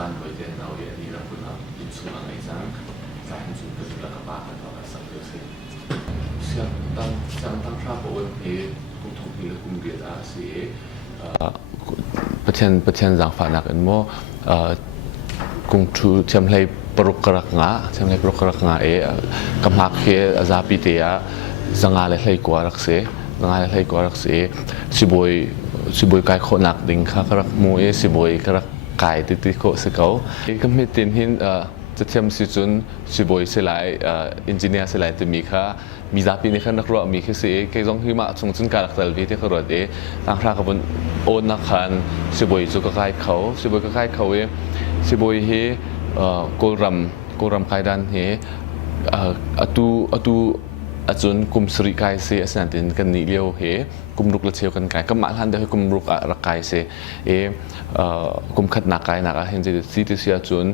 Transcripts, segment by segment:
ban với tiền nào vậy đi là cũng là in xuống là ngày sáng sáng xuống cái là các bạn đó là sáng được gì sang tăng ra bộ thì cũng thông tin là cũng biết là sẽ ประเทศจังฝานักอันโมกงทูเทียมเลยปรุกรักงาเทียมเลยปรุกรักงาเอกำลังเขียอาซาปิเตียจังอะไรเลยกว่ารักเสียจังอะไรเลยกว่ารักเสียสิบอยกายคนหนักดิ่งข้ากรักมวยสิบอยกรักกายติดติโคสเกาก็ไม่ตินหินจะเทียมสิจุนสิบอยเสลายอินจิเนียร์เสลายจะมีค่ามีจับปีนี้ขันนักร้องมีคือสิเกี่ยงที่มาส่งจุนการตัดวิธีขรวดต่างชาติกับโอนนักขันสิบอยจุกกายเขาสิบอยกายเขาสิบอยเฮโกรำกายดันเฮอตูจนกุมสริกายเสียสนันตินกันนิเลียวเฮกุมรุกละเชียวกันกายก็มาทันเดียวกุมรุกรักกายเสียกุมขัดหนักกายหนักเห็นจะสิที่เสียจน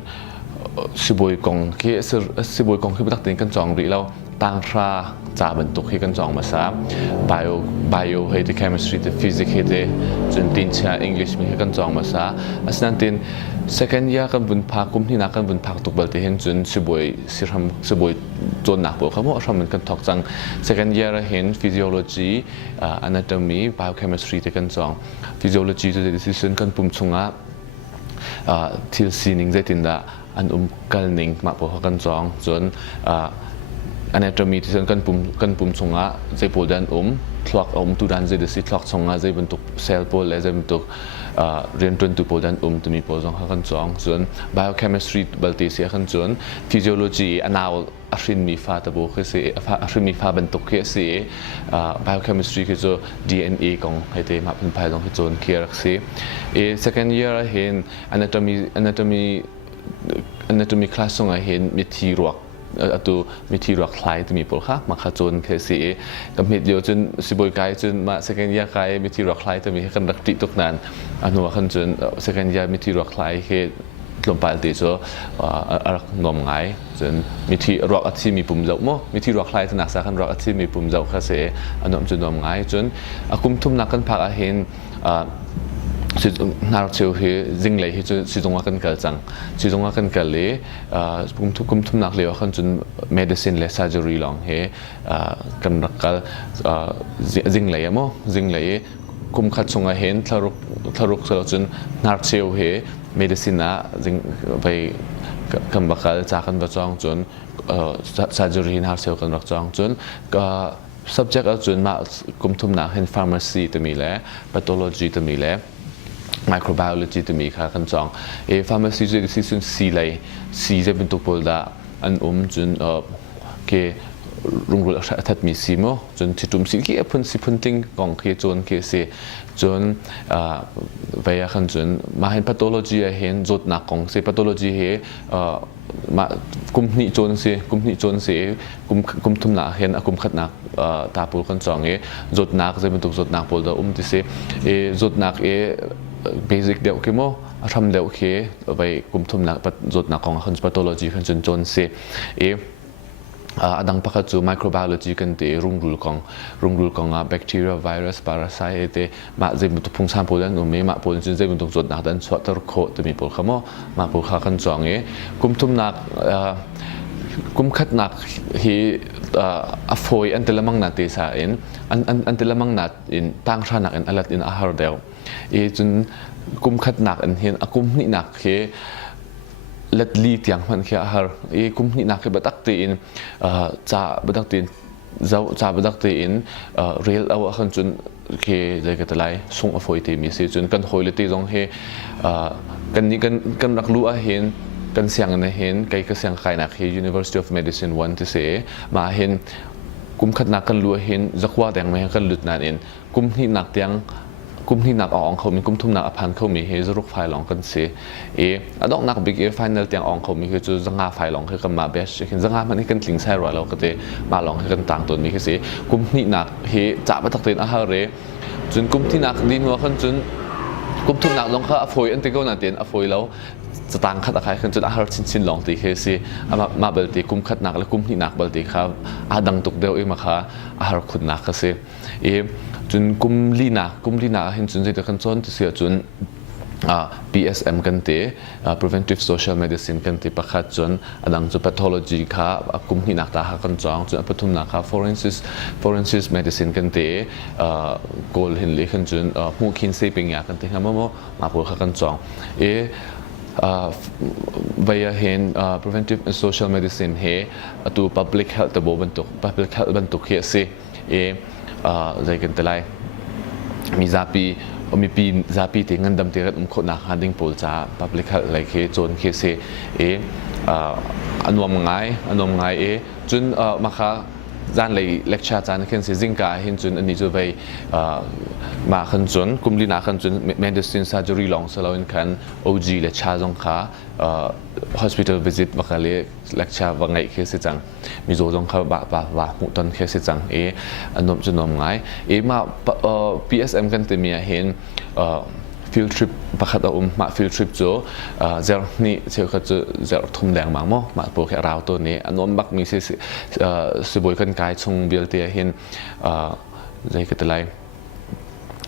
สิบอยกองที่สิบอยกองที่ประตักตินกันจองหรือเราต่างชาจ่าบรรทุกที่กันจองมาซะ bio ให้ที่ chemistry ที่ physics ให้ที่จนตินเชีย English มีให้กันจองมาซะสนันติน second year กันบุญพักกุมที่นักกันบุญพักตุกบัลที่เห็นจนสิบอยจนหนักปวดเขาบอกทำเหมือนกันทอกจัง second year เห็น physiology anatomy biochemistry ที่กันจอง physiology จะได้สิ่งกันปุ่มชงอ่ะที่สิ่งใจตินดาอันกันหนึ่งมาปวดเขากันจองจนanatomy ที่กันปุ่มชงอ่ะใจปวดดันทลอกตุดันใจเดสิทลอกชงอ่ะใจบรรทุกเซลล์ปวดและใจบรรทุกเรียนจนตุปวดดันตัวมีปวดจงเขากันจองจน biochemistry บัลติเสียกันจน physiology อันเอาอาชินมีฟ้าตะโบคือสิอาชินมีฟ้าบรรทุกคือสิ biochemistry คือจะ DNA ของให้เตมาเป็นภายตรงที่จนเคียรักสิ second year เห็น anatomy class ส่งเห็นมิทีรวกตัวมิทีรักคลายตัวมีปลค่ะมาขจรเคสีกับเหตุเดียวจนสิบอยกายจนมาเซกันยาคลายมิทีรักคลายตัวมีให้กันรักติตกนานอนุวัขันจนเซกันยามิทีรักคลายเหตุลมปลายตีจ้ารักนมไงจนมิทีรักอัฐิมีปุ่มเจ้าโมมิทีรักคลายตัวนักสักขันรักอัฐิมีปุ่มเจ้าเคสีอนุจนนมไงจนกุมทุ่มนักกันพักเห็นนาร์เชียวที่จิงเลยที่สิจงว่ากันเกิดจังสิจงว่ากันเกิดเลยกุมทุ่มนักเลี้ยวขันจน medicine และ surgery ลองเฮกันรักกันจิงเลยมั้งจิงเลยกุมขัดจงเห็นทารุกจนนาร์เชียวเฮ medicine นะจิงไปกันบักกันจากกันประจองจนsurgery นาร์เชียวกันรักจองจนก็ subject จนมากุมทุ่มนักเห็น pharmacy ตัวมีแล้ว pathology ตัวมีแล้ว microbiology ตัวมีค่ะกันจองpharmacy จะได้สิ่งสีเลยสีจะเป็นตัวโปรดาอันจนเกรุ่งรุ่งทัดมีสีมั้งจนที่ตุ่มสีที่เพิ่นสิพุ่นติ้งของเกจนเกเสจนไปขันจนมาเห็น pathology เห็นจดหนักของเส pathology เห็นมากุมนิจนเสกุมทุ่มหนักเห็นกุมขัดหนักตาปูกันจองจดหนักจะเป็นตัวจดหนักโปรดาที่เสจดหนักbasic เดียวคือมั้งทำเดียวคือไปกุมทุ่มหนักจดหนักของขัน pathology ขันจนเสดังพักจู microbiology กันเตรุ่งรุ่งของbacteria virus parasite เตมาจะเป็นตัวพงศ์พลันอุเมมาพลันจึงจะเป็นตัวจดหนักดันสวัสดิ์โคตมีพลขโมมาพลขากันจองกุมทุ่มหนักกุมขัดหนักที่อฟอยอันเตลมังนัดที่สาอันเตลมังนัดอินตั้งชานักอินอลัดอินอาหารเดียวจนกุมขัดหนักอันเห็นกุมนี่หนักที่เล็ดลีที่ยังมันแค่อาหารกุมนี่นักคือบัตักตีนจ่าบัตักตีนจ่าบัตักตีนเรียลเอาขันจนคือใจกันตะไลส่งอฟอยที่มีสิจนกันหอยเลยที่ตรงเฮกันนี้กันรักรู้เห็นกันเสียงเห็นไกลก็เสียงใครนักที่ University of Medicine วันที่เสียมาเห็นกุมขัดนักกันรู้เห็นจักว่าแต่งไม่ให้กันหลุดนานเองกุมนี่นักที่ยังกุมที่นักอ่องเขามีกุมทุ่มนักอภันเขามีเฮซรุกไฟหลงกันเสียดอกนักบิ๊กไฟนัลเตียงอ่องเขามีคือจะจังหาไฟหลงคือกันมาเบสเห็นจังหามันให้กันกลิ่งใช่หรอเราก็จะมาหลงคือกันต่างตัวมีคือสิกุมที่นักเฮจะมาตักเตือนอาหารเรจนกุมที่นักดินหัวขันจนกุมทุ่มนักลงเขาอฟอยอันที่เขาหนาเตียนอฟอยแล้วจะต่างขัดอะไรขันจนอาหารชิ้นหลงตีคือสิมาเบลตีกุมขัดนักและกุมที่นักเบลตีครับดังตุกเดียวมาค่ะอาหารขุนนักก็สิจนกุมลีนาเห็นจนจะกันซ้อนจะเสียจน PSM กันเตะ preventive social medicine กันเตะประคัดจนอดังจุ pathology ค่ะกุมหินักตาหากันจองจนปฐุมนาค่ะ forensic medicine กันเตะgoal เห็นเลยกันจนมูคินเซปิงยากันเตะครับมาพูดกันจองvia hen preventive and social medicine he tu public health ตะโบบันตุ public health บันตุเขียสิใจกันแต่ไรมีซาปีมีปีซาปีที่เงินดำเตรัดคนนักฮันดิ้งโพลจ้า public health อะไรเคจนเคเซอันวมง่ายจนมาค่ะจานเลยเล็กชาจานเขียนสิจิงกาเห็นจนอันนี้จะไปมาขันจนกุมลีนาขันจน medicine surgery ลองสลาวินขัน OG เล็กชาจงค่ะ hospital visit มาค่ะเลยเล็กชาว่าไงเคสิจังมีโจจงค่ะว่าหมุตันเคสิจังอันนั้นจนนมง่ายมา PSM กันเต็มเห็นfield trip ประคัตมา field trip จ้าเจ้านี่เชื่อเขาจะทุ่มแรงมากมั้งมาโปรแกรมเราตัวนี้อันนั้นบักมีสิบอยกันกายชงเบียร์เตียเห็นใจก็แต่ไร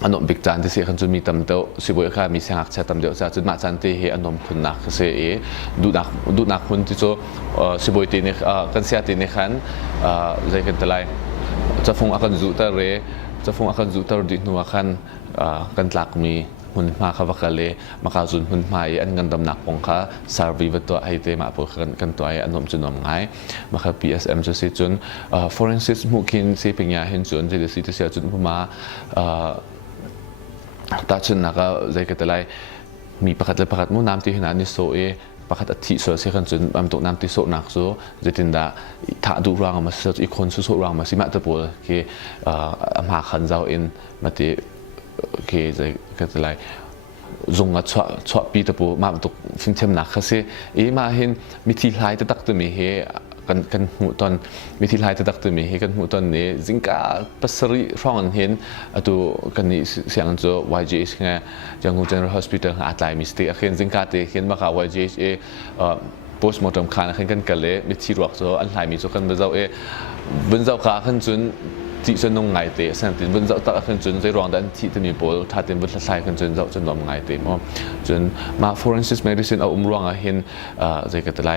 อันนั้นบิ๊กจานที่เสียขันจนมีตำเดียวสิบอยค่ะมีเสียงอักเสบตำเดียวจะจนมาจานที่เห็นอันนั้นคุณนักเสียดูนักคุณที่จ้าสิบอยตีนี่กันเสียตีนี่ขันใจก็แต่ไรจะฟงอาการจุดตาเรจะฟงอาการจุดตาดิหนัวขันกันหลักมีหุ่นมาข้าวกะเลมาข้าวจุนหุ่นมาอันกันดำหนักของข้าสารวิวัตตัวไอเตมาพวกกันตัวไออันนมจุนนมง่ายมาข้า PSM จะสิจุน forensic มุกินสิเป็นยาเห็นจุนจะได้สิจะเสียจุนมาตาจุนนักใจกันแต่ไรมีประคัดมุ่งน้ำที่ขนาดนี้โซประคัดที่โซเสียกันจนอันตกน้ำที่โซนักโซจะตินดาถ้าดูรังมาสิอีกคนโซรังมาสิมาตะปูคือมาขันเจ้าเอ็นมาที่คือจะก็จะไล่จงอ่ะชอบปีตะปูมาตกฟินเทมนักเขาเสียมาเห็นมิถิลายตะตักตัวมีเฮกันหูตอนมิถิลายตะตักตัวมีเฮกันหูตอนนี้จิงก้าปัสริร้องเห็นตัวกันนี้เสียงตัว YGH ไงจังหู General Hospital อาจจะมีสติเห็นจิงก้าเตะเห็นมาค่ะ YGH postmortem คานเห็นกันกันเลยมิถิรวกตัวอันไหนมีตัวกันเป็นเจ้าบนเจ้าขาขึ้นจนที่จะนงไงเตะสันติบนเจ้าตะขึ้นจนใจรองดันที่จะมีโปรถ้าเต็มบนสายขึ้นจนเจ้าจนลมไงเตะมั้งจนมา forensic medicine เอารวงเห็นใจกันแต่ไร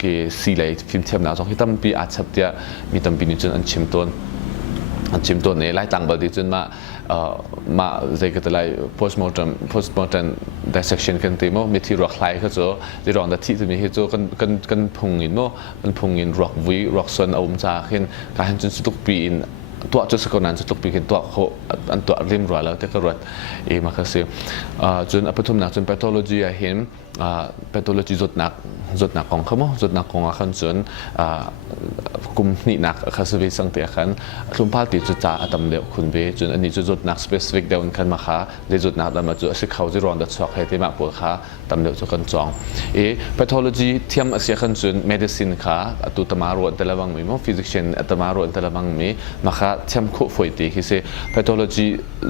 คือสีไหลฟิล์มเทียมหนาสองที่ตั้มปีอาจจะเดียมีตั้มปีนี้จนอันชิมต้นเนี่ยไล่ต่างประเทศจนมาใจกันแต่ไร postmortem dissection กันเต็มมั้งมีที่รักไหลเขาจะใจรองดันที่จะมีเหตุกันพุงอินมั้งกันพุงอินรักวิรักส่วนเอามาจากเห็นการเห็นจนสุดปีนตัวจุดสกัดนั้นจะตกปีกันตัวเขาอันตัวริมรัวแล้วแต่ก็รัดมาคือสิจนปฐมนักจน pathology เห็นpathology จดหนักของเขามั้งจดหนักของอาการจนกุมนี่หนักเขาสวิสังเตียกันลุมพาติจุดจ่าตำเดียวคุณเบจนอันนี้จดหนัก specific เดียวกันมาค่ะได้จดหนักแต่มาจุดสิเขาจะรอนดัดช็อกให้ที่มากกว่าค่ะตำเดียวจุดกันจองpathology เทียมเสียกันจน medicine ค่ะตัวตมารวดแต่ละบางมีมั้ง physician ตมารวดแต่ละบางมีมาค่ะเทียมคู่ฝอยตีคือ pathology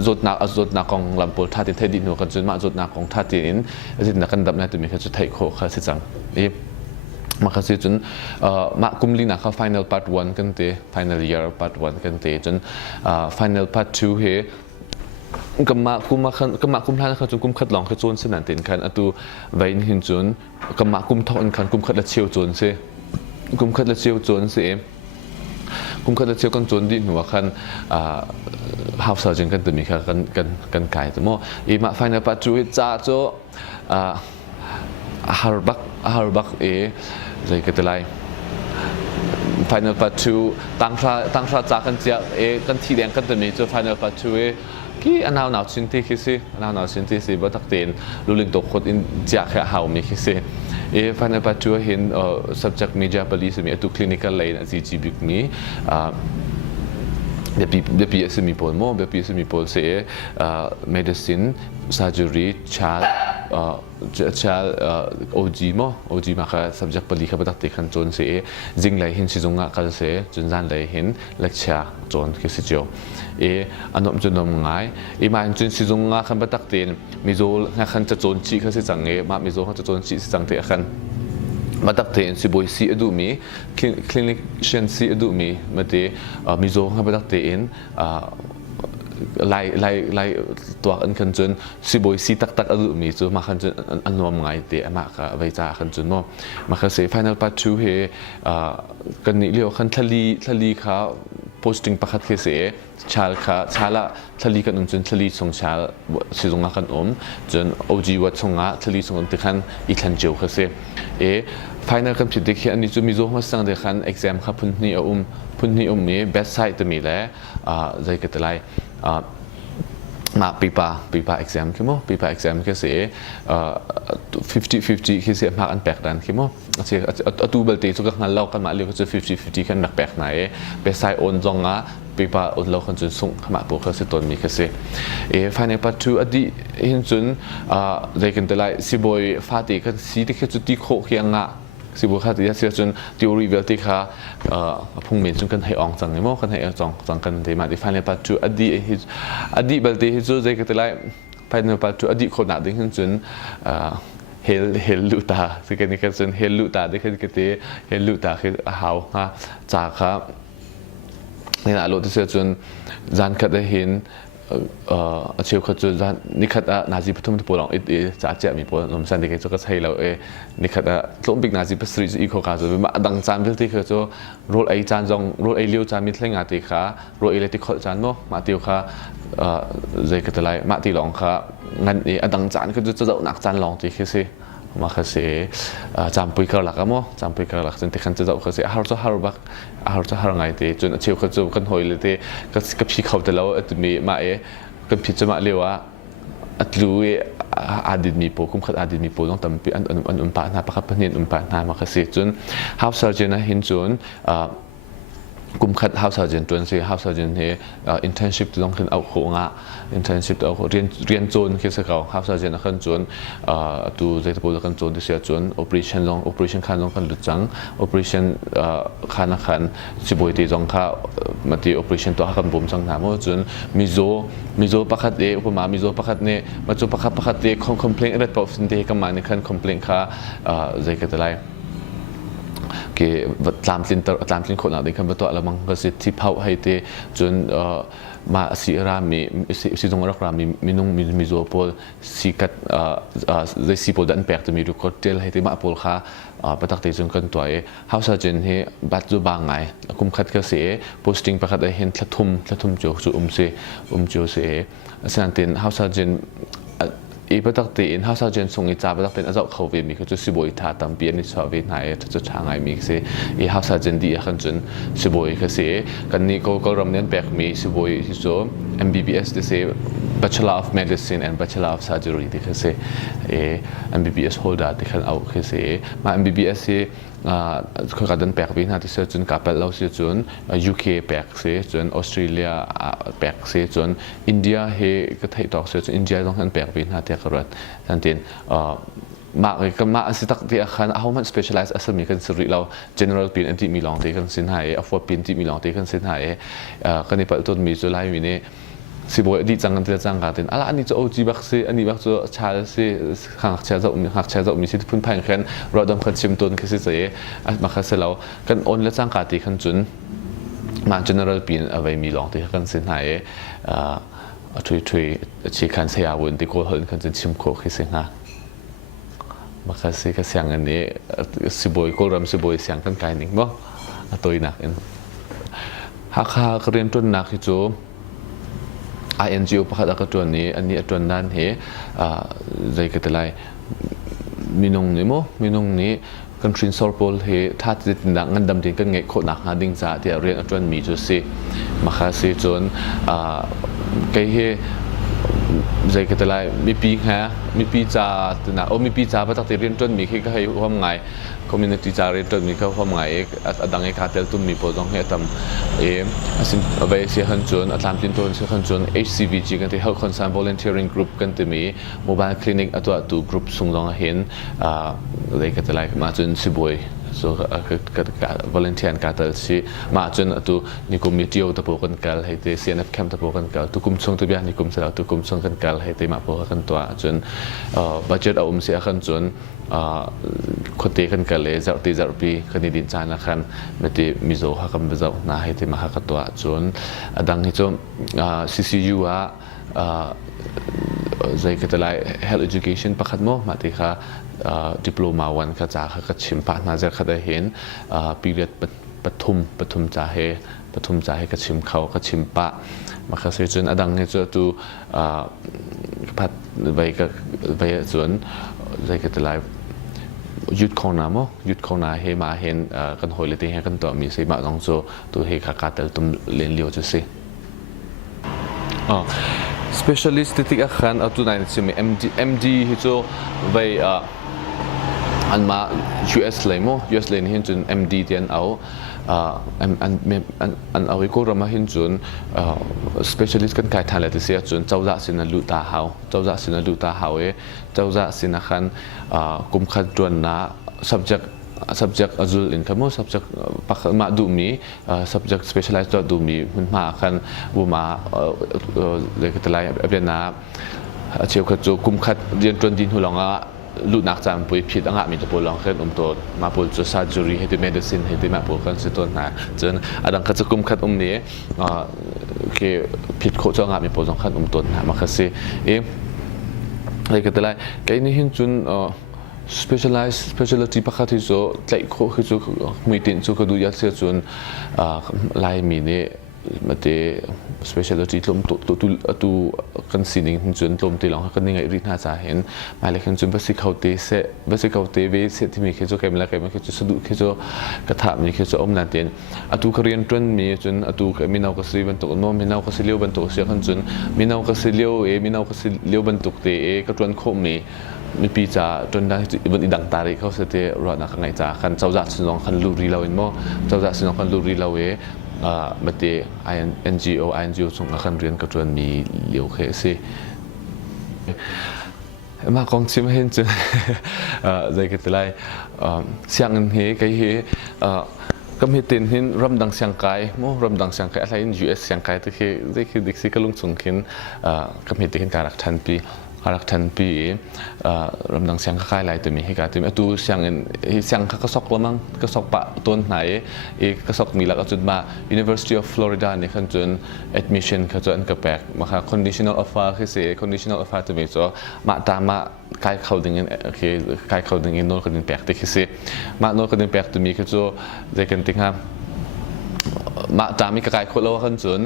จดหนักของลำปูท่าตินเทดินหัวกันจนมาจดหนักของท่าตินจินนักกันดับในตัวมีแค่จุดไทยโคค่ะสิจังมาคือจนมากุมลีนักเขา final part 1 กันเตะ final year part 1 กันเตะจนfinal part 2เฮก็มากุมท่านเขาจนกุมขัดลองเขาจนสนานเต็นกันอัตุไว้หินจนก็มากุมทอนกันกุมขัดละเชียวจนเสกุมขัดละเชียวจนเสกุมขัดละเชียวกันจนดิหนูว่าคันฮาวส์เซอร์จนกันตัวมีค่ะกันไก่ตัวมั่วมา final part 2จ้าโจฮาร์บักใจกันแต่ไร final part 2ตั้งชาจากกันเจ้ากันที่เลี้ยงกันตัวมีโจ final part 2กี่อันหนาวชิ้นที่คิดสิอันหนาวชิ้นที่สิบัตักเตนรู้ลิงตกคนอินจากแค่หาวมีคิดสิfinal part 2เห็นsubject media police มีตัว clinical line จีจีบิกมีเบียมีผลมั้งเบียมีผลเสีย medicine surgery child OG มั้ง OG มาค่ะ subject ผลิตเขาไปตัดติดขั้นจนเสียจริงเลยเห็นสิจงอ่ะก็เสียจนจันเลยเห็น lecture จนคือสิเจียวอันนั้นจนนมง่ายมาจนสิจงอ่ะขั้นไปตัดติดมีโจขั้นจะจนชีเขาสิจังมามีโจขั้นจะจนชีสิจังเตะขั้นมาตักเตนสิบอยซีอดูมีคลินิกเชนซีอดูมีมาเตมีโจขั้นไปตักเตน ไล่ตัวอันคันจนสิบอยสีตักอรุมีจูมาคันจนอันรวมไงเตะมาค่ะไว้จ่าคันจนโมมาค่ะเสีย final part 2เฮกันนี่เรียกคันทะลีค่ะ posting ประคัดเสียชาลค่ะชาละทะลีกันจนทะลีส่งชาสิส่งกันจน OG วัดส่งทะลีส่งติคันอีทันเจียวค่ะเสียfinal กันผิดเด็กอันนี้จะมีโจมาสั่งเด็กคัน exam ค่ะพุ่นนี่มี best site ตัวมีแล้วใจกันแต่ไรมาปีปา exam คิดมั้งปีปา exam แค่เสีย50-50แค่เสียมากอันแปลกดันคิดมั้งเสียตัวเบลตีสุกงานเล่ากันมาเรียกว่าจะ50-50กันแปลกไหนเป็นสายโอนจงอ่ะปีปาโอนเล่ากันจนส่งขมาปุ๊บเขาเสียต้นมีแค่เสียfinal part 2อดีเห็นจนใจกันแต่ไรสิบอยฟาตีกันสีที่แค่จุดที่โคเคียงอ่ะสิบุคคลที่จะเสียจนทีโอรีเวลที่เขาพุ่งเมนจนกันให้อองจังเนี่ยมั้งกันให้จังกันที่มาที่ฟันในปัจจุอดีเบลที่จุดใจกันที่ไรภายในปัจจุอดีคนหนาดิ้งจนเฮลลูตาสิ่งนี้ก็จนเฮลลูตาได้ขึ้นกันที่เฮลลูตาคือหาวจากครับในหน้าโลกที่เสียจนจันคัดได้เห็นเชื่อเขาจะนิคัดนาซีพัฒน์ปุ่นลองจะเจ็บมีปุ่นลมสันติเกจก็ใช่แล้วนิคัดลมบิกนาซีพัฒน์อีกข้อการจะมาดังจานที่เขาจะโรลไอจานจงโรลไอเลี้ยวจานมิตรเล่งอาติขาโรลไอเล็กที่เขาจานโนมาติวขาใจกันอะไรมาติลองขางั้นดังจานก็จะจะหนักจานลองที่คือสิมาคือสิจำปุยกระหลักมั้งจำปุยกระหลักจนที่ขันจะคือสิฮาร์จะฮาร์บักฮาร์จะฮาร์ไงที่จนเชื่อเขาจะกันหอยเลยที่ก็พี่เขาแต่แล้วจะมีมากันพิจารณาเรียกว่าอัตลุยอาดิมีโปคุ้มขัดอาดิมีโปต้องทำเป็นอันปะนาประคับพันธุ์อันปะนามาคือสิจน House Surgeon นะเห็นจนกุมขัด House Surgeon จนสิ House Surgeon เฮinternship ต้องขึ้นเอาโคงะ internship เอาเรียนจนคือสิเขา House Surgeon นะขึ้นจนตัวใจตะปูจะขึ้นจนที่เสียจน operation ขันลงกันหลุดจัง operation ขันสิบวิธีจงข้ามาที่ operation ตัวขันบุ๋มจังหนามจนมิโซประคัดอุปมามิโซประคัดเนี่ยมาจุประคัดเนี่ยcomplaint อะไรต่อสิ่งที่กันมาเนี่ยขัน complaint ข้าใจกันแต่ไรque tlamtlin khona ding kan bato alamang kasi tipau haite chun ma sirami sidong rami minung mizopol sikat zai sipol dan pek mi ru hotel haite ma pol kha patak te chun kan toy House Surgeon he bat zu bangai kum khat ka se posting pakhat a hen thlathum chu chu se santin House SurgeonประตักตีนHouse Surgeonส่งอีจ่าประตักเป็นอาจารย์เขาเวมีเขาจะสิบอยท่าตั้มเปียนในสอบเวทายจะช่างไงมีเสียHouse Surgeonดีขันจนสิบอยเขาเสียกันนี้ก็รำเนียนแปลกมีสิบอยที่โซ่ MBBS ที่เสีย Bachelor of Medicine and Bachelor of Surgery ที่เขาเสียMBBS holder ที่เขาเอาเขาเสียมา MBBS เสียเขาการดันแปลกวินาทีเสียจนกับเราเสียจน UK แปลกเสียจนออสเตรเลียแปลกเสียจนอินเดียเฮก็ไทยตอกเสียจนอินเดียต้องการแปลกวินาทีกระดับทันทีมาสิตักที่อาคารเอามัน specialize อาศัยมีกันสุริเรา general ปีนอันที่มีลองที่กันสินหาย afford ปีนที่มีลองที่กันสินหายกันในปัจจุบันมีจุดไล่มีเนี่ยสิบวันดีจังกันที่จังกันเป็นอะไรอันนี้จะ OG บักซีอันนี้บักจะชาซีหักชาจะมีสิทธิ์พื้นพันแค่เราดำคันชิมตุนคือสิเสียมาคัสเรากันโอนและจังกันที่ขันจุนมา general ปีนเอาไว้มีลองที่กันสินหายช่วยชี้ขันเสียวุนที่โกหกกันจนชิมโคคือสิงหามาคัสก็เสียงอันนี้สิบวันก็รำสิบวันเสียงกันไกลหนึ่งบ่ตัวหนักเองหากเขาเรียนต้นหนักที่จูINGO ประคัดกับตัวนี้อันนี้ตัวนั้นเหใจกันแต่ไรมีนงนี่มั้งมีนงนี้กันทรินซอลโพลเหถ้าจะติดดังเงินดำดิ่งกันไงโคตรหนักหาดิ่งจ่าที่เรียนตัวมีจุดสิมาคัสจนไกเหใจกันแต่ไรมีปีฮะมีปีจ่าตัวน่ะมีปีจ่าประตักที่เรียนจนมีแค่ก็ให้ความไงcommunity จ่าเรียนจนมีเขาความไงดังไอ้การเตลตุนมีโปรต้องให้ทำสิ่งเอาไปเสียขันจนตามจินตัวเสียขันจน HCVG กันที่ Health Concern Volunteering Group กันที่มี Mobile Clinic ตัวกลุ่มส่งลงเห็นอะไรกันแต่ไรมาจนสิบวย so volunteer ka tal si ma chun tu nikum mitio ta po kan kal hai te CNF camp ta po kan kal tu kum chung tu bia nikum sala tu kum chung kan kal hai te ma po kan to chun budget a se kan chun khote kan kal le zar ti zar pi kan din chan na khan meti mizo ha kam bezau na hai te ma ha ka to chun adang hi chu CCU a zai ka talai health education pakhat mo mati kha diploma 1 ka cha kha chim pa na zer kha da hen period pathum cha he ka chim khau ka chim pa ma kha se chun adang he chu tu phat vai chun zai ka talai youth corner mo youth corner he ma hen kan hoi le te he kan to mi se ma long so tu he kha ka tel tum len liu chu se specialist titik akhan atu nine simi MD hi chu vai anma US le hin chun MD tian au an awi ko rama hin chun specialist kan kai than la ti sia chun chawza sin lu ta hau e chawza sin khan kum khat tuan na subject azul in kamo subject ma du mi subject specialized du mi mun ma khan bu ma le ka talai abena acheu kha chu kum khat dian tron din hulonga lu nak cham pui phit anga mi to polong khan to ma pol chu surgery he medicine he ma pol kan se ton na chen adang kha chu kum khat ni ke phit kho chu anga mi polong khan ton na ma kha se e le ka talai kai ni hin chun specialty pakhat hi zo tlai kho hi chu muitin chu ka du ya se chun lai mi ne mate specialty tlom tu kan sining hin chun tlom ti long kan ningai ri na cha hen mai le khin chun basic hote ve se ti mi khe chu kem la kem khe chu sadu khe chu ka tha mi khe chu om na ten atu korean tron mi chun atu mi nau ka si ban to no mi nau ka si leu ban to se khan chun mi nau ka si leu ban tuk te e ka tron khom ni mi pi cha tron da ibn idang tari kho se te ro na ka ngai cha khan chawza sinong khan lu ri law in mo chawza sinong khan lu ri law e mate NGO chung khan rian ka tron mi liu khe se ma kong chim hen chu zai ke tlai siang he kai he kam he tin hin ramdang siang kai alai in US siang kai te he zai ke diksi kalung chung khin kam he te hin karak than pi ramdang siang khai lai te mi he ka te tu siang kha ka sok lamang ka sok pa ton nai e ka sok mi la ka chut ma University of Florida ni khan chun admission kha chun ka pek ma kha conditional offer te mi so ma ta ma kai khawding in nol kan pek te khise ma nol kan pek te mi kha chu they can think ha ma ta mi ka kai kholo khan chun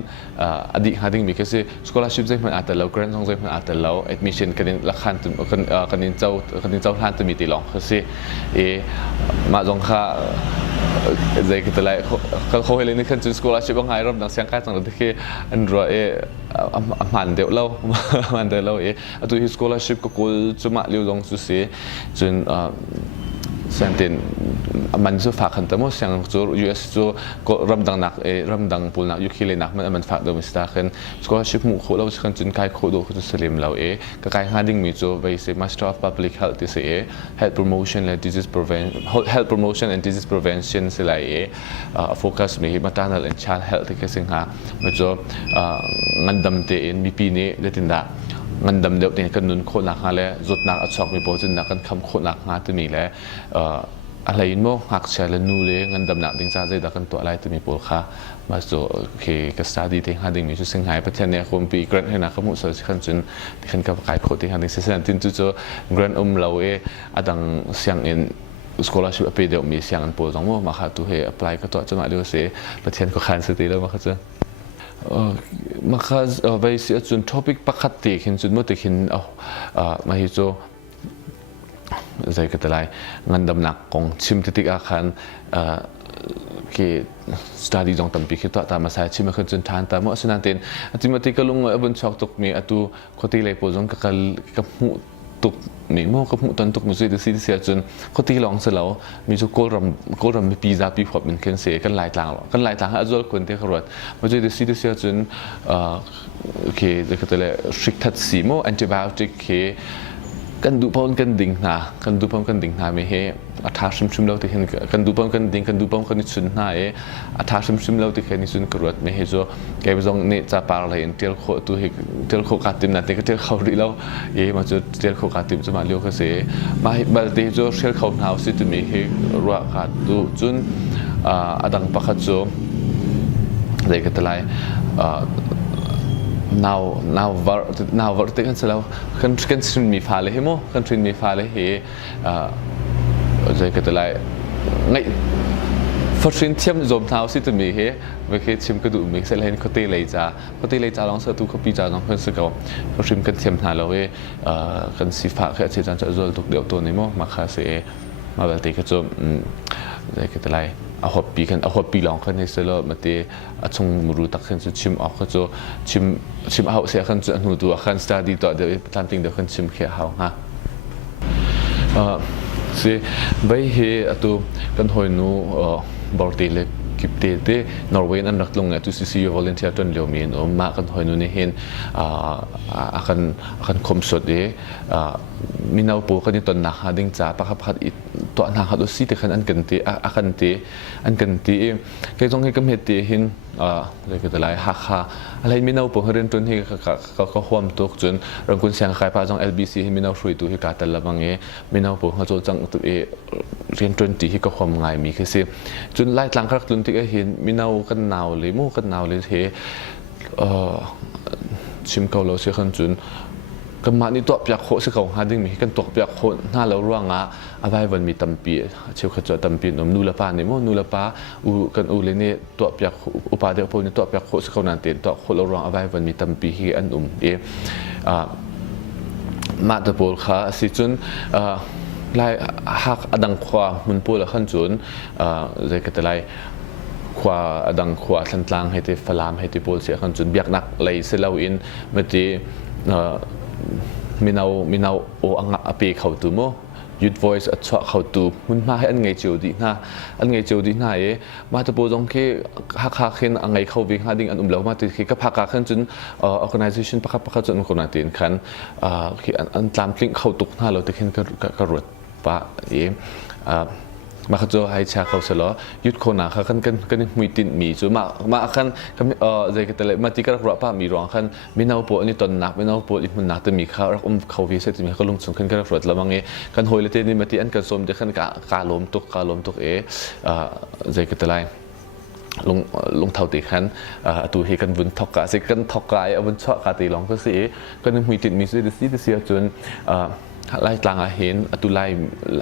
adi hading mi kase scholarship zai man atalo grant song zai man atalo admission kanin la khan kanin chau han tu mi ti long kase e ma jong kha zai ki talai kho hele ni khan chun scholarship ang hai ram dang siang kai chang de ke an ro e man de lo e atu hi scholarship ko kol chuma liu dong su se chun santin man zu fa khan tamo siang chu US chu ko ramdang pul na yukhile nak man fa do mista khan scholarship mu kho lo khan chun kai kho do khu salim lo e ka kai hading mi chu vai se master of public health se e health promotion and disease prevention se lai e focus mi maternal and child health ke sing ha ma chu ngandam te in mi pi ne letinda ngandam deuh te kan nun kho nak ha le zot nak achok mi po chun nak kan kham kho nak nga te mi le alain mo hak chale nu le ngandam nak ding cha zai da kan to alai te mi pol kha ma so ke ka study te ha ding mi chu sing hai pathian ne khom pi grant he na khamu so khan chun khan ka kai kho te ha ding se san tin chu chu grant lo e adang siang in scholarship ape deuh mi siang an po jong mo ma kha tu he apply ka to chama le se pathian ko khan se te lo ma kha chu makaz vai si chun topic pakhat te khin chun mo te khin ma hi chu zai ka talai ngandam nak kong chim titik a khan ke study jong tam pi khita ta ma sai chim khan chun than ta mo asan ten atimati kalung abun chok tok mi atu khoti lai po jong ka mu tuk mi mo ka mu tan tuk mu zai de si sia chun khoti long se lo mi chu kol ram mi pizza pi phop min khen se kan lai tlang azol kun te kharot ma zai de si sia chun ke de ka tele strict that si mo antibiotic ke กันดูพร้อมกันดิ่งนะกันดูพร้อมกันดิ่งนะไม่เห่อัฐาชิมเราที่เห็นกันดูพร้อมกันดิ่งกันดูพร้อมกันนิสุนนะอัฐาชิมเราที่เห็นนิสุนกรวดไม่เห่จะแกไปจงเนี่ยจะปาร์เลยเที่ยวโคตัวเฮเที่ยวโคกัดติมนั่นเที่ยวเขาดีแล้วมาจะเที่ยวโคกัดติมจะมาเลี้ยวก็เสียมาบัดเที่ยวเที่ยวเขาหนาวสิตัวมีเห่รัวกัดดูจุนดังปักขัดจะเลยก็ตลายนาววัดที่กันเสร็จแล้วกันชิมมีฟ้าเลยมั้งกันชิมมีฟ้าเลยใจก็ตลายไงฟัชินเทียมจอมเท้าสิตัวมีไม่เคยชิมกระดูกมีเสร็จแล้วเขาตีเลยจ้าลองเสิร์ฟตู้เขาปีจ้าลองเพิ่มสึกเอาฟัชิมกันเทียมหาเรากันสีฟ้าแค่เชื่อจันจะจอลตุกเดียวตัวนี้มั้งมาคาเสียมาแบบที่ก็จะใจก็ตลายเอาหัวปีลองขึ้นให้เสร็จแล้วมาตีชงมรู้ตักขึ้นจะชิมออกก็จะชิมเอาเสียขึ้นจะหนูตัวขึ้นสตาร์ดีต่อเดี๋ยวตามจริงเดี๋ยวขึ้นชิมแค่เอาฮะสิใบเฮอตัวกันหอยนูบอลตีเล็กกิบเตะนอร์เวย์อันรักลงไงตัวซีวอลเลนเทียจนเลี้ยวมีนมากันหอยนูนี่เห็นอาการคมสดมีนาวปูกันนี่ตอนนักหาดิ้งจ่าปะครับตัวนักหาดูสิแต่ขันอันกันตีแกต้องให้กำเหตุตีเห็นเลยก็แต่ไรหักขาอะไรมีนาวปูเขาเรียนจนที่เขาความตกจนรังคุณเสียงใครพาจัง LBC ให้มีนาวช่วยตัวที่การแต่ละบางมีนาวปูเขาจะจังตัวเรียนจนตีที่ก็ความง่ายมีคือสิจนไล่หลังครั้งจนที่ก็เห็นมีนาวกันหนาวเลยมู่กันหนาวเลยเทชิมเกาเหลาเสียขันจนกันมานี่ตัวเปียกโคสิเขาหาดิ้งมีกันตัวเปียกโคหน้าแล้วร่างอะไรวันมีตัมปีเชื่อขจรตัมปีนนูละปาเนี่ยมั้งนูละปากันเลยเนี่ยตัวเปียกอุปาเดียวพวกนี้ตัวเปียกโคสิเขานั่นเต็มตัวโคแล้วร่างอะไรวันมีตัมปีที่อันมาตะโพลค่ะสิจนไล่หักดังขวามันพูดแล้วขันจนใจก็จะไล่ขวาดังขวาสันตลางให้ที่ฟลามให้ที่โพลเสียขันจนเบียกนักไล่เสลาอินเมื่อที่มีนาวโออังอาเปเขาตัวมั้งยุด voice อัดชอบเขาตัวมันมาให้อันไงเจียวดีน่ามาตะโพจงแค่หักขึ้นอันไงเขาวิ่งหาดิ่งอันแล้วมาติดแค่กับหักขึ้นจนorganizationปักจนคนนั้นตีนขันอันตามลิงเขาตกหน้าเราติดขึ้นกระรวดปะมาเขาจะให้ชาเขาเสร็จแล้วยุดคนหนาเขากันมีติดมีส่วนมาขันใจกันแต่ละมาที่กระรอกป้ามีรองขันไม่น่าปวดนี่ตอนหนักไม่น่าปวดอีกมันหนักแต่มีเขาเขาวิเศษมีเขาลงส่งขึ้นกระรอกแล้วบางกันหอยเลยเทนี่มาที่อันกันสมเดี๋ยวขันการล้มตกใจกันแต่ละลงเท่าตีขันตัวเฮกันวุ้นทอกกะสิกันทอกกายเอาวุ้นชอบกาตีลองก็สิกันมีติดมีเสียจนไล่กลางเห็นตุไล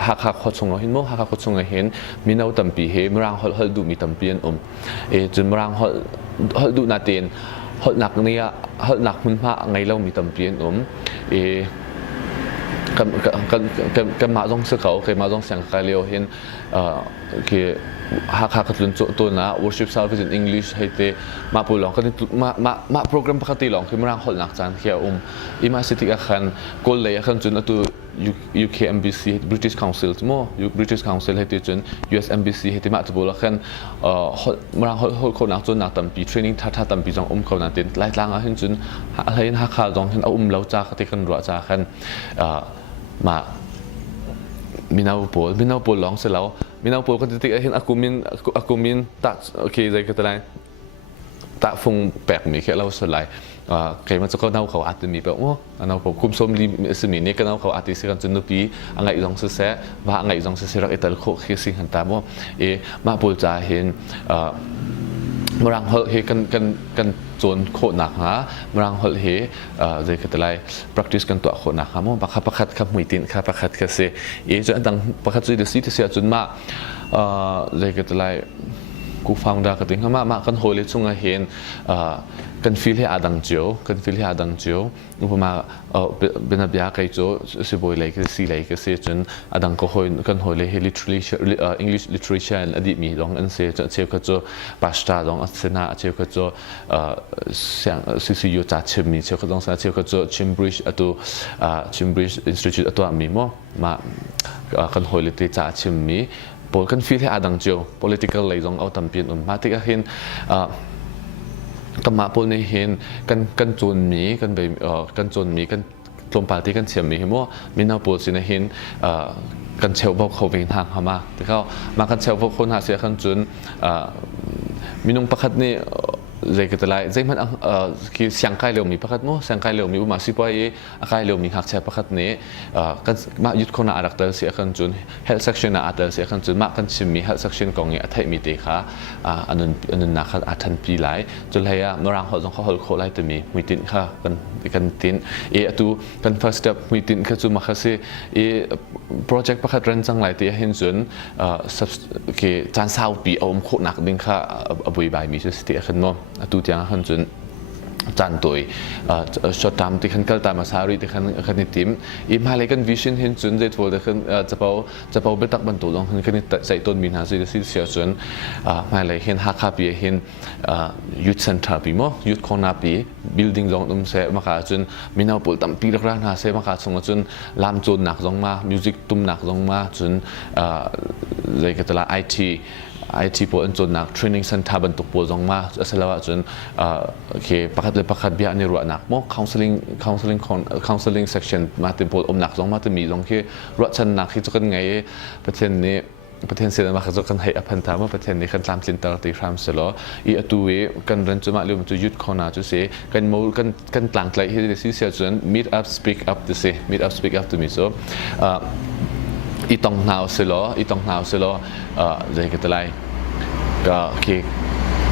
หักขดส่งเห็นมั้งหักขดส่งเห็นมีนาวตัมปีเฮมรังฮอลดูมีตัมปีนจนมรังฮอลดูนาเตนฮอลหนักเนี่ยฮอลหนักมันพระไงเรามีตัมปีนกันมาต้องสึกเขาเคยมาต้องเสียงใครเลี้ยวเห็นคือหักจนตัวนะ worship service in English ให้เตมาพูดลองก็มาโปรแกรมปกติลองคือมรังฮอลหนักจานเขียวอิมาสิติอาคันกลเลยอาคันจนตัว UK Embassy British Council มั้ง British Council ให้จน US Embassy ให้มาตัวละคันมรังฮอลคนหนักจนหนักตัมปี training ท่าตัมปีจงเขานั่นเต็มไล่ล่างเห็นจนอะไรหักขาจงเห็นเอาเราจ้าที่กันรัวจ้าคันมามีนาวโปลลองเสร็จแล้วมีนาวโปลก็จะติดเห็นอากูมินตัดโอเคใจก็จะได้ตัดฟงแปลกมีแค่เราสลายใครมันจะก็นาวเขาอาจจะมีแบบว่านาวผมคุมส้มลีสมีนี่ก็นาวเขาอาจจะสิ่งจนนุปีอะไรลองเสียว่าอะไรลองเสียรักเอตาลโคคือสิ่งหันตามว่ามาโปลจะเห็นมรังฮอลเฮกันโจนโคหนักฮะมรังฮอลเฮใจก็จะไล่ practice กันตัวโคหนักฮะมั่งประคัดขับมวยตินขับประคัดก็เสียจนตั้งประคัดจุดเสียเสียจนมาใจก็จะไล่กูฟังได้ก็ถึงมากันโหเลยช่วงเห็นกันฟิลให้อาดังเจียวอุปมาเป็นแบบยาใครโจ้สิบอยเลยก็สิเลยก็เสียจนอาดังก็กันโหเลยให้ literature English literature อดีตมีลองอันเสียจนเชี่ยวก็โจ้ปาสตาลองอัศนาเชี่ยวก็โจ้เสียงสิอยู่จัดชิมมีเชี่ยวก็ต้องเชี่ยวก็โจ้ Cambridge Institute ตัวมีมั้งมากันโหเลยที่จัดชิมมีพอกันฟิลให้อาดังเจียว political เลยต้องเอาตำเปลี่ยนมาที่ก็เห็นกรรมะพวกนี้เห็นกันโจนมีกันไปกันโจนมีกัน ลมปาร์ตี้กันเชียมมีหิมว่ามีนาปูสินะเห็นกันเชลบอกเขาเป็นทางเข้ามาแต่เขามากันเชลบอกคนหาเสียขันจุนมีนุ่งประคัดนี่ใจก็จะไล่ใจมันคือเสียงใกล้เร็วมีประคัดมั้งเสียงใกล้เร็วมีอุมาสิบวันใกล้เร็วมีหักเชลประคัดนี้กันมายุดคนอารักเตอร์เสียขันจุน health section อาเตอร์เสียขันจุนมากันชิมมี health section กองนี้อัฐมีเตะขาอันนั้นนักอัฐันปีไล่จนเลยเมื่อรังเขาต้องเขาโคไล่ตัวมีตินค่ะกันตินตัวกัน first step มีตินคือจุมาคือproject ประคัดเรนจังไรที่เห็นจุนคือจานสาวปีเอาโคหนักดิ้งค่ะบุยใบมีสุดที่ขันมั้งตัวอย่างขันจุนจันตัวช็อตตามที่ขันกัลตามมาสารีที่ขันนิติมมาเลยกันวิชั่นเห็นจุนเด็ดโวที่ขันจะเป่าเบตักบรรทุกลงขันใส่ต้นมีนาซีเสียจุนมาเลยเห็นฮักคาปีเห็นยุทธเซ็นทรัลปีมั้งยุทธคอนาปี building ลงตุ้มเสมาขาจุนมีนาปุตตั้มปีรักๆหาเสมาขาส่งจุนลามจุนหนักลงมา music ตุ้มหนักลงมาจุนเลยก็ตลาดIT พวกอันจนนัก training center บรรทุกพวกจงมาเสร็จแล้วจนคือประคัดเบียร์ในรัวนักมั้ง counseling section มาถึงพวกหนักจงมาถึงมีจงคือรัวชันนักที่จะกันไงประเทศนี้ประเทศเซนมาเขาจะกันให้อภันธาว่าประเทศนี้กันตามสินตรัติพรามเสร็จแล้วตัวกันเรียนจะมาเรื่องจะยุดขนาดจะเสียกันมูกันต่างไกลที่จะเสียจน meet up speak up จะเสีย meet up speak up จะมีsoต้องหนาวเสียแล้วใจก็จะไล่ก็คือ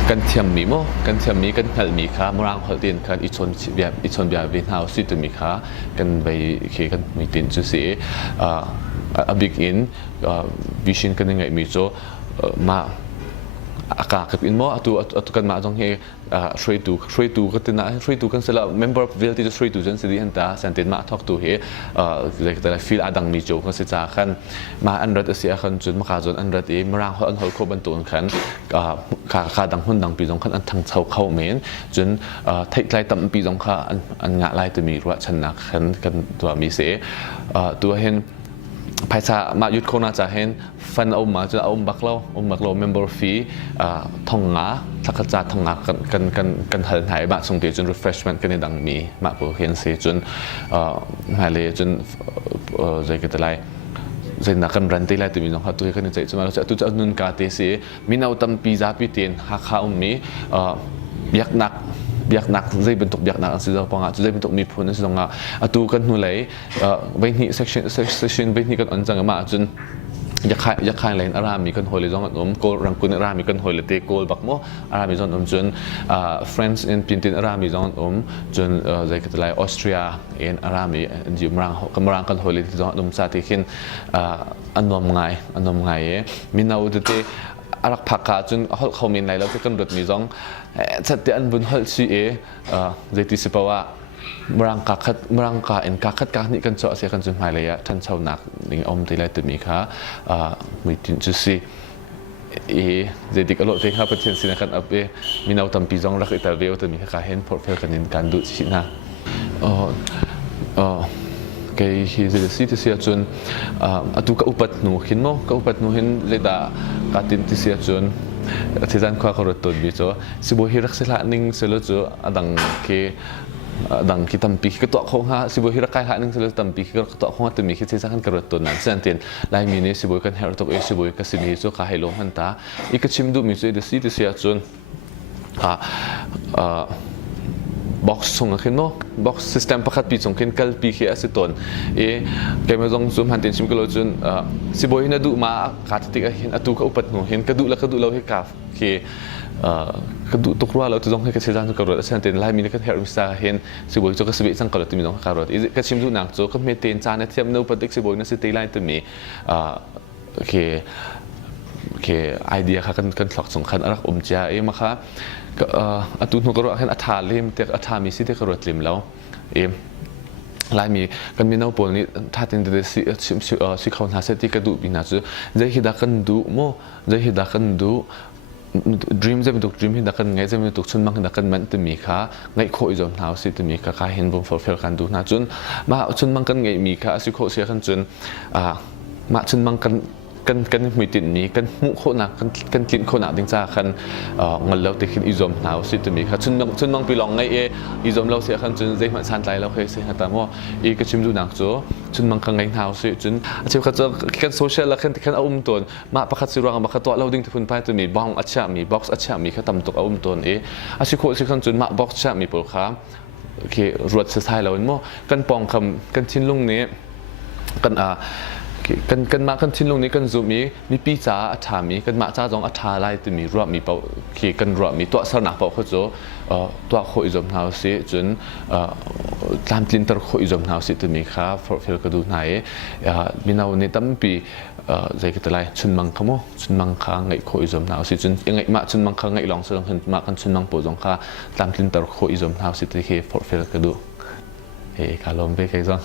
กันเทียมมีมั้งกันเทียมมีกันหัดมีค่ะมรังหัดเตียนกันอีชนแบบวินเฮาส์ที่มีค่ะกันไปคือกันมีตินจุดเสียบิ๊กอินวิชินกันยังไงมีโจมาอากาศกับอินมั้งตัวกันมาตรงนี้ช่วยดูก็ตินะช่วยดูกันเสร็จแล้ว member of village ที่จะช่วยดูจนสิ่งที่เห็นตาสันติมาทอกตัวเหเลยแต่ละฟีลอาดังมีโจกันสิจ้าขันมาอันรัดเสียขันจนมาขาจนอันรัดมร่างเขาอันเขาโคบันตุนขันขาดังหุ่นดังปีจงขันอันทางเช่าเข้าเมนจนไทยไล่ต่ำปีจงขาอันงะไล่ตัวมีรัวชนะขันกันตัวมีเสียตัวเห็นภายใต้มายุดโคนาจะเห็นฟันเอามาจะเอาบักเราเมมเบอร์ฟีทองงาทักษะทองงากันหันหายมาส่งเดียวจน refreshment กันในดังมีมาพวกเห็นเสียจนหายเลยจนใจก็จะไล่ใจนักกันรันตีไล่ตัวมีน้องเขาตัวกันใจจนมาเราจะตัวจะนุนกาเตสีมีนาตั้มปีซาปีเตียนหักข้าวมียักนักใจเป็นตกยักนักสิ่งที่เราปองใจเป็นตกมีผลในสิ่งที่เราตัวกันนู่นเลยไปนี่ section ไปนี่กันอันจังมาจนยักขายเลยอารามีกันหอยเลยจงอมโกรังกุนอารามีกันหอยเลยเตะโกลบักโมอารามีจงอมจนFrance in พินตินอารามีจงอมจนใจก็จะไล่ออสเตรียเอ็นอารามีอยู่มรังกันหอยเลยจงอมซาติขินอันนมไงมีนาอุดเตอารักพักการจนเขามีในแล้วที่กันรถมีจงชัดเจนบนหัวซีใจที่สิบว่ามรังกาเอ็นคัดการนี่กันเจาะเสียกันจนหายเลยอะท่านชาวนักนี่อมตีไล่ตัวมีค่ะมีจุดจุดสิเจดิกอโลเทค่ะประเทศสินะกันอับมีนาตั้มปีจงรักอิตาลีตัวมีค่ะเห็นพอร์ตเฟลกันในการดูชินะเกี่ยที่จะสิ่งที่เสียจนตัวก็อุปัตนูเห็นมั้งก็อุปัตนูเห็นเลยด่าการตินที่เสียจนที่ด้านขวาเขารถตัวมีจ้ะสิบุหิรักษาหนึ่งเสร็จแล้วจ้ะดังคิดตั้มปีก็ตัวของฮะสิบุหิรักษาหนึ่งเสร็จแล้วตั้มปีก็ตัวของฮะตัวมีคิดที่จะขันกระโดดตัวนั้นเส้นเตียนลายมีเนี่ยสิบุกันเฮร์ตกสิบุกันสิมีจ้ะข้าให้ลงหันตาอีกชิมดูมีจ้ะเดี๋ยวสิ่งที่เสียจนบ็อกซ์ส่งขึ้นมั้งบ็อกซ์ซิสเต็มประคัดปีส่งขึ้นกัลปีเขียสิตนเกมจงซูมหันเต็นชิมก็รู้จนสิบอยน่าดูมาขาดติกเห็นตัวก็อุปัตโนเห็นกระดูเราให้กราฟกระดูตกรัวเราจะต้องให้กระเช้าจนกระโดดเส้นเต็นไล่มีนักเทอร์มิสาเห็นสิบอยจะกระสิบสังกระโดดมีน้องกระโดดกระชิมดูหนักโจก็มีเต็นจานในเทียมโนปัตติกสิบอยนั่นสิตีไล่ตัวมีไอเดียค่ะกันหลอกสงคัญรักอมเจ้ามาค่ะตุนกระโดดเห็นอัฐาลิมแต่อัฐามีสิที่กระโดดลิมแล้วลายมีกันมีน้องปนนี้ถ้าตินเดสิเขาหาเซติกระดูกบินาจูจะฮิดากันดูโมจะฮิดากันดูdream จะเป็นตุก dream ฮิดากันไงจะเป็นตุกชุนมังฮิดากันมันตัวมีค่ะไงโคอีจอมหาวสิตัวมีค่ะข้าเห็นบน fulfill กันดูนะจุนมาชุนมังกันไงมีค่ะสิโคเสียกันจุนมาชุนมังกัน กันมีติดนี้กันมุโคนักกันกินโคนักดิ้งจ้าคันเงินเราติดขึ้นอิจมหนาวสิตมีค่ะชุนมองไปลองไงอิจมเราเสียคันจนใจมันสั่นใจเราเคยเสียแต่ว่าก็ชิมดูหนักจ้ะชุนมองคังไงหนาวสิจนอาชีพเขาจะกันโซเชียลแล้วกันเอาตัวมาประคัตสิรังมาคัตตัวเราดิ้งที่พุ่นไปจะมีบ้องอัจฉริมีบ็อกซ์อัจฉริมีเขาทำตัวเอาตัวอาชีพโคสิคันจนมาบ็อกซ์อัจฉริมีปลค้าโอเครวดสุดท้ายเราเนาะกันปองคำกันชิ้นลุงนี้กันมากันชิ้นลุงนี้กันจูมีปีจ่าอัฐามีกันมาจ่าจงอัฐาไล่ตัวมีรวบมีเป่าขี่กันรวบมีตัวสนับเป่าเขาจะตัวโคอิจมหนาวสิจนตามจินตร์โคอิจมหนาวสิตัวมีค่ะฟอร์เฟลก็ดูไหนมีนาวันนี้ตั้มปีใจก็ตัวไรชุนมังขโมชุนมังค้างไงโคอิจมหนาวสิจนยังไงมาชุนมังค้างไงลองเสริมขึ้นมากันชุนมังปูจงค่ะตามจินตร์โคอิจมหนาวสิตัวที่ฟอร์เฟลก็ดูการลมไปใครจ้อง